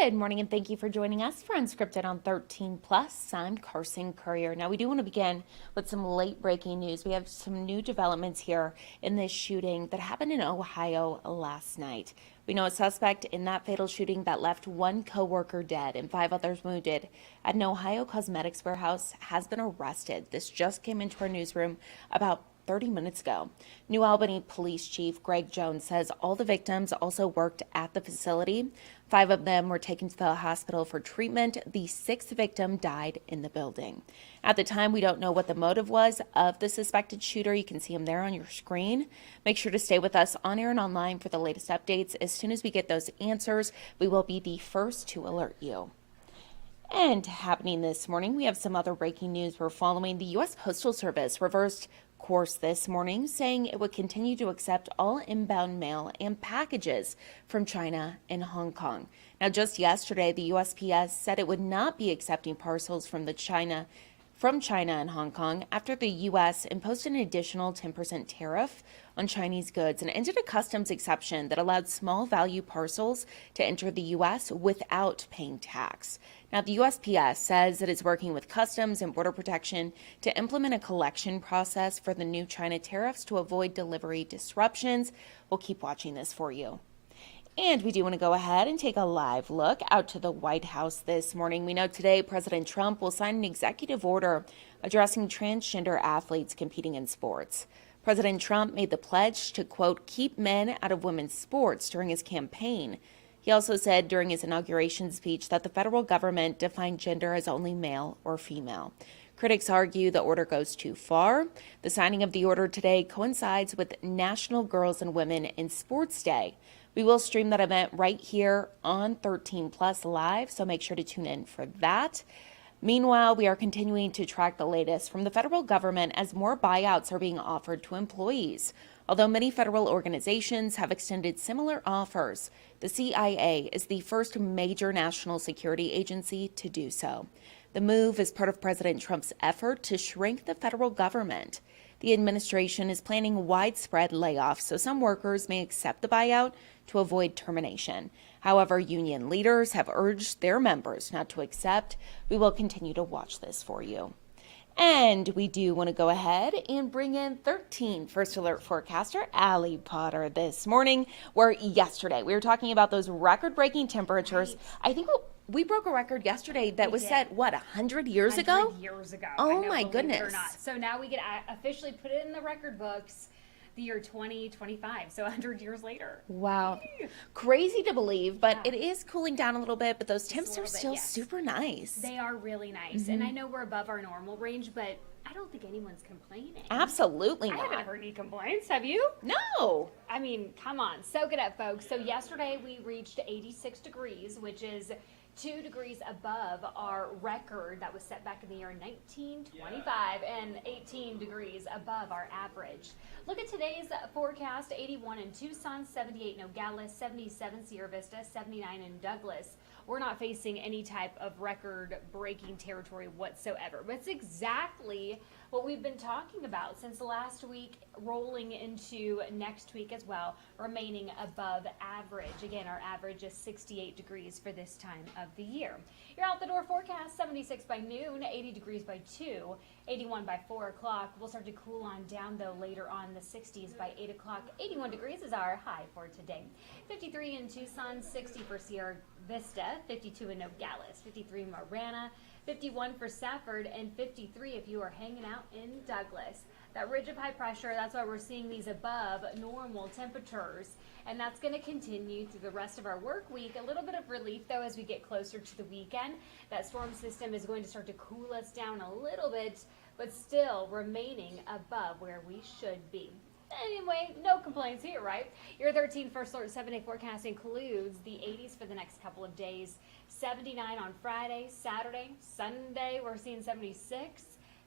Good morning and thank you for joining us for Unscripted on 13 Plus. I'm Carson Courier. Now, we do want to begin with some late breaking news. We have some new developments here in this shooting that happened in Ohio last night. We know a suspect in that fatal shooting that left one co-worker dead and 5 others wounded at an Ohio cosmetics warehouse has been arrested. This just came into our newsroom about 30 minutes ago. New Albany Police Chief Greg Jones says all the victims also worked at the facility. 5 of them were taken to the hospital for treatment. The 6th victim died in the building. At the time, we don't know what the motive was of the suspected shooter. You can see him there on your screen. Make sure to stay with us on air and online for the latest updates. As soon as we get those answers, we will be the first to alert you. And happening this morning, we have some other breaking news we're following. The U.S. Postal Service reversed course this morning, saying it would continue to accept all inbound mail and packages from China and Hong Kong. Now, just yesterday, the USPS said it would not be accepting parcels from China and Hong Kong after the U.S. imposed an additional 10% tariff on Chinese goods and ended a customs exception that allowed small value parcels to enter the U.S. without paying tax. Now, the USPS says it is working with Customs and Border Protection to implement a collection process for the new China tariffs to avoid delivery disruptions. We'll keep watching this for you. And we do want to go ahead and take a live look out to the White House this morning. We know today President Trump will sign an executive order addressing transgender athletes competing in sports. President Trump made the pledge to, quote, keep men out of women's sports during his campaign. He also said during his inauguration speech that the federal government defined gender as only male or female. Critics argue the order goes too far. The signing of the order today coincides with National Girls and Women in Sports Day. We will stream that event right here on 13 Plus Live, so make sure to tune in for that. Meanwhile, we are continuing to track the latest from the federal government as more buyouts are being offered to employees. Although many federal organizations have extended similar offers, the CIA is the first major national security agency to do so. The move is part of President Trump's effort to shrink the federal government. The administration is planning widespread layoffs, so some workers may accept the buyout to avoid termination. However, union leaders have urged their members not to accept. We will continue to watch this for you. And we do want to go ahead and bring in 13 First Alert forecaster Allie Potter this morning, where yesterday we were talking about those record-breaking temperatures. Right. I think we broke a record yesterday that was set, what, 100 years ago? 100 years ago. Oh, my goodness. Or not. So now we get officially put it in the record books. The year 2025, so 100 years later. Wow. Crazy to believe, but it is cooling down a little bit, but those temps are still super nice. They are really nice. And I know we're above our normal range, but I don't think anyone's complaining. Absolutely not. I haven't heard any complaints. Have you? No. I mean, come on. Soak it up, folks. So yesterday we reached 86 degrees, which is 2 degrees above our record that was set back in the year 1925 and 18 degrees above our average. Look at today's forecast: 81 in Tucson, 78 in Nogales, 77 Sierra Vista, 79 in Douglas. We're not facing any type of record-breaking territory whatsoever. But it's exactly what we've been talking about since last week, rolling into next week as well, remaining above average. Again, our average is 68 degrees for this time of the year. Your out-the-door forecast: 76 by noon, 80 degrees by 2, 81 by 4 o'clock. We'll start to cool on down, though, later on, the 60s by 8 o'clock. 81 degrees is our high for today. 53 in Tucson, 60 for Sierra Vista, 52 in Nogales, 53 in Marana, 51 for Safford, and 53 if you are hanging out in Douglas. That ridge of high pressure, that's why we're seeing these above normal temperatures, and that's going to continue through the rest of our work week. A little bit of relief, though, as we get closer to the weekend. That storm system is going to start to cool us down a little bit, but still remaining above where we should be. Anyway, no complaints here, right? Your 13 First Alert 7-day forecast includes the 80s for the next couple of days. 79 on Friday, Saturday, Sunday, we're seeing 76,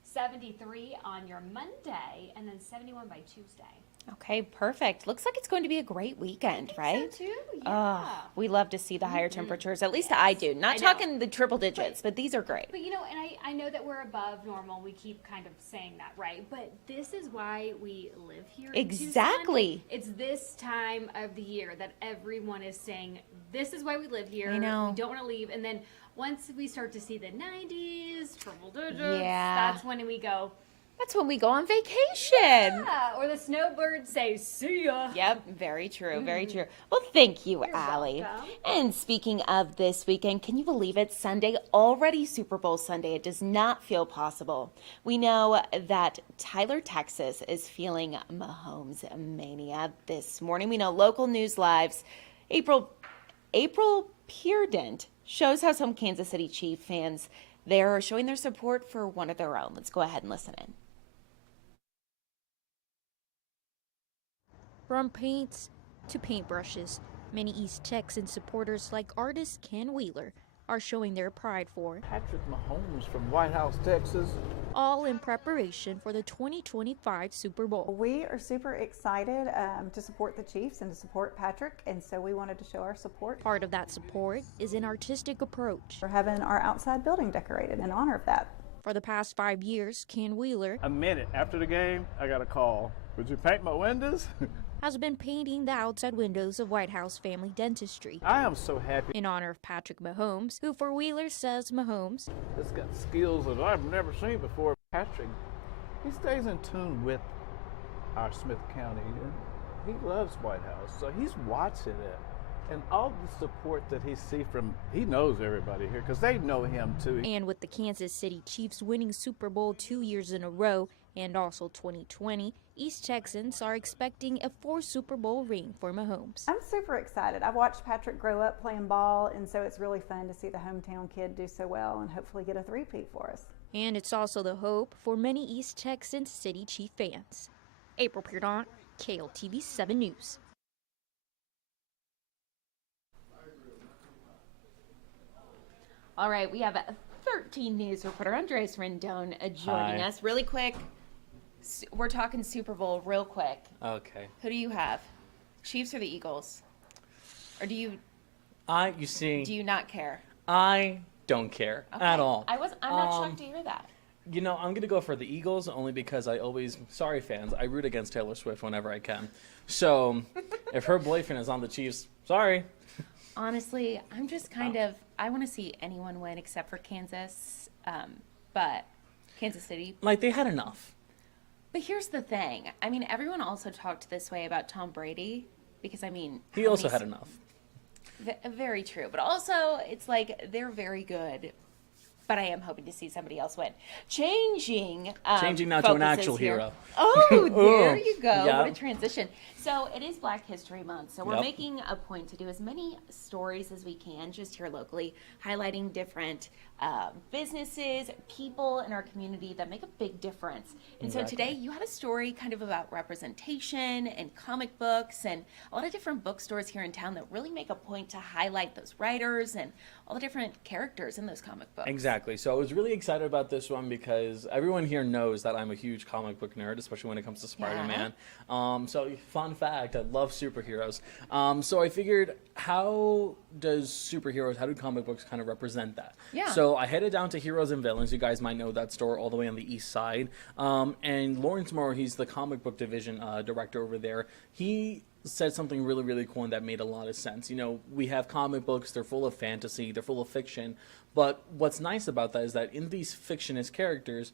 73 on your Monday, and then 71 by Tuesday. Okay, perfect. Looks like it's going to be a great weekend, right? So too, Oh, yeah. we love to see the higher temperatures. At least Yes, I do. I Not know. talking the triple digits, but these are great. But and I know that we're above normal. We keep kind of saying that, right? But this is why we live here. in Tucson. Exactly. It's this time of the year that everyone is saying, this is why we live here. I know. We don't want to leave. And then once we start to see the 90s, triple digits, Yeah. that's when we go, That's when we go on vacation. yeah. Or the snowbirds say, see ya. Yep, very true, very true. Well, thank you, You're Allie. welcome. And speaking of this weekend, can you believe it? Sunday, already Super Bowl Sunday. It does not feel possible. We know that Tyler, Texas is feeling Mahomes mania this morning. We know local news lives. April Peardant shows how some Kansas City Chief fans there are showing their support for one of their own. Let's go ahead and listen in. From paints to paintbrushes, many East Texan supporters like artist Ken Wheeler are showing their pride for, Patrick Mahomes from White House, Texas. all in preparation for the 2025 Super Bowl. We are super excited to support the Chiefs and to support Patrick, and so we wanted to show our support. Part of that support is an artistic approach. We're having our outside building decorated in honor of that. For the past 5 years, Ken Wheeler A minute after the game, I got a call. Would you paint my windows? has been painting the outside windows of White House Family Dentistry I am so happy. in honor of Patrick Mahomes, who for Wheeler says Mahomes It's got skills that I've never seen before. Patrick, he stays in tune with our Smith County, and he loves White House, so he's watching it. And all the support that he knows everybody here because they know him too. and with the Kansas City Chiefs winning Super Bowl 2 years in a row and also 2020, East Texans are expecting a 4th Super Bowl ring for Mahomes. I'm super excited. I've watched Patrick grow up playing ball, and so it's really fun to see the hometown kid do so well and hopefully get a three-peat for us. And it's also the hope for many East Texan City Chief fans. April Peardant, KLTV 7 News. All right, we have a 13 News reporter, Andres Rendon, joining Hi. us. Really quick, we're talking Super Bowl real quick. Okay. Who do you have? Chiefs or the Eagles? Or do you You see, not care? I don't care at Okay. all. I'm not shocked to hear that. You know, I'm gonna go for the Eagles only because sorry fans, I root against Taylor Swift whenever I can. So, if her boyfriend is on the Chiefs, sorry. Honestly, I'm just kind of, I want to see anyone win except for Kansas, but Kansas City. Like they had enough. But here's the thing. I mean, everyone also talked this way about Tom Brady because, I mean, He how also many had enough. Very true. But also, it's like they're very good. But I am hoping to see somebody else win. Changing now to an focuses actual here. hero. Oh, there Oh, you go. yeah. What a transition. So it is Black History Month. So we're Yep. making a point to do as many stories as we can just here locally, highlighting different businesses, people in our community that make a big difference. And so Exactly. today you had a story kind of about representation and comic books and a lot of different bookstores here in town that really make a point to highlight those writers and all the different characters in those comic books. Exactly. So I was really excited about this one because everyone here knows that I'm a huge comic book nerd, especially when it comes to Spider-Man. So fun fact, I love superheroes. So I figured, how do comic books kind of represent that? Yeah. So I headed down to Heroes and Villains. You guys might know that store all the way on the east side. And Lawrence Moore, he's the comic book division director over there. He said something really, really cool and that made a lot of sense. You know, we have comic books, they're full of fantasy, they're full of fiction. But what's nice about that is that in these fictionist characters,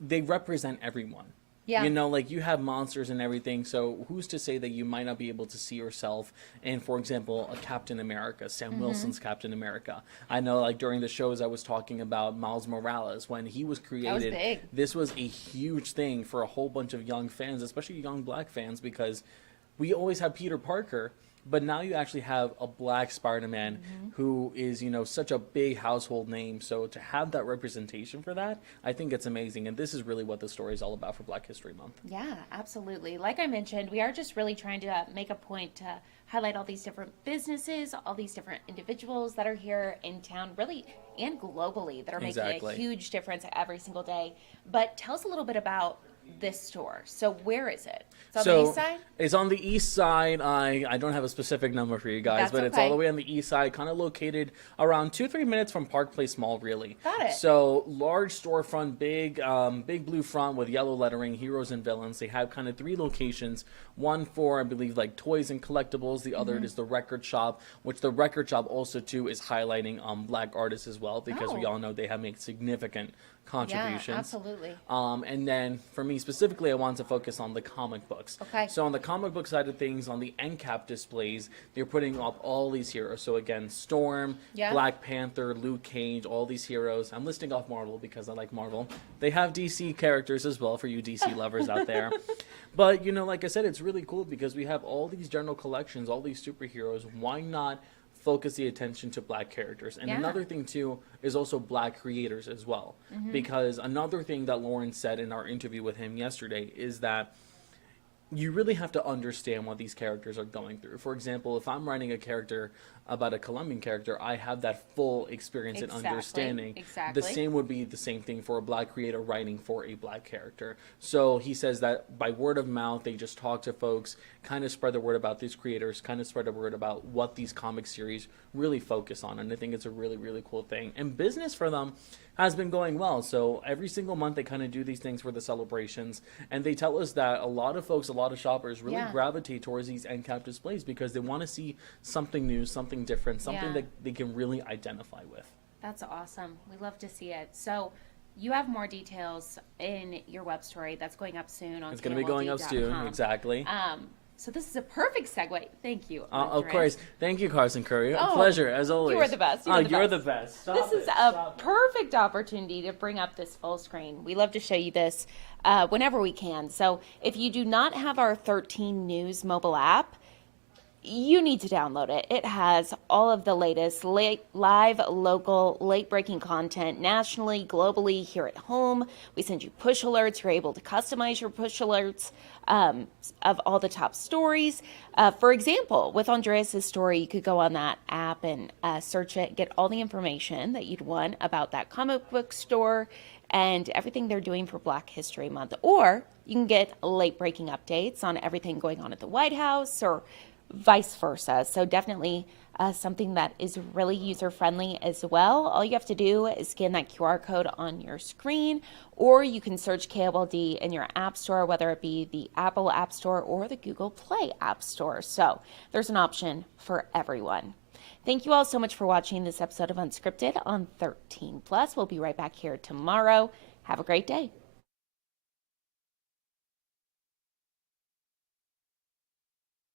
they represent everyone. Yeah. You know, like you have monsters and everything, so who's to say that you might not be able to see yourself in, for example, a Captain America, Sam Wilson's Captain America. I know, like during the shows I was talking about Miles Morales when he was created. big. This was a huge thing for a whole bunch of young fans, especially young black fans, because we always have Peter Parker, but now you actually have a black Spider-Man who is, you know, such a big household name. So to have that representation for that, I think it's amazing. And this is really what the story is all about for Black History Month. Yeah, absolutely. Like I mentioned, we are just really trying to make a point to highlight all these different businesses, all these different individuals that are here in town, really, and globally, that are making a Exactly. huge difference every single day. But tell us a little bit about this store. So where is it? It's on So the east side? it's on the east side. I don't have a specific number for you guys, That's but it's all okay. the way on the east side, kind of located around 2-3 minutes from Park Place Mall, really. Got it. So large storefront, big blue front with yellow lettering, heroes and villains. They have kind of 3 locations. One for, I believe, like toys and collectibles. The other is the record shop, which the record shop also too is highlighting Black artists as well, because we Oh. all know they have made significant contributions. Yeah, absolutely. And then for me specifically, I want to focus on the comic books. Okay. So on the comic book side of things, on the end cap displays, they're putting up all these heroes. So again, Storm, Yeah. Black Panther, Luke Cage, all these heroes. I'm listing off Marvel because I like Marvel. They have DC characters as well for you DC lovers out there. But, you know, like I said, it's really cool because we have all these general collections, all these superheroes. Why not focus the attention to Black characters? And Yeah. another thing, too, is also Black creators as well. Because another thing that Lauren said in our interview with him yesterday is that you really have to understand what these characters are going through. For example, if I'm writing a character about a Colombian character, I have that full experience and Exactly, understanding. exactly. The same would be the same thing for a Black creator writing for a Black character. So he says that by word of mouth, they just talk to folks, kind of spread the word about these creators, kind of spread the word about what these comic series really focus on. And I think it's a really, really cool thing. And business for them has been going well. So every single month they kind of do these things for the celebrations, and they tell us that a lot of folks, a lot of shoppers really Yeah. gravitate towards these end cap displays because they want to see something new, something different, something Yeah. that they can really identify with. That's awesome. We love to see it. So you have more details in your web story that's going up soon on It's going to be going up soon, KLD.com. exactly. So this is a perfect segue. Thank you. Of Andres. course. Thank you, Carson Curry. Oh, a pleasure, as always. you are the best. You Oh, are the you're best. the best. This Stop is it. a Stop it. perfect opportunity to bring up this full screen. We love to show you this whenever we can. So if you do not have our 13 News mobile app, you need to download it. It has all of the latest live, local, late-breaking content nationally, globally, here at home. We send you push alerts. You're able to customize your push alerts of all the top stories. For example, with Andreas' story, you could go on that app and search it, get all the information that you'd want about that comic book store and everything they're doing for Black History Month. Or you can get late-breaking updates on everything going on at the White House or vice versa. So definitely something that is really user-friendly as well. All you have to do is scan that QR code on your screen, or you can search KLD in your app store, whether it be the Apple App Store or the Google Play App Store. So there's an option for everyone. Thank you all so much for watching this episode of Unscripted on 13 Plus. We'll be right back here tomorrow. Have a great day.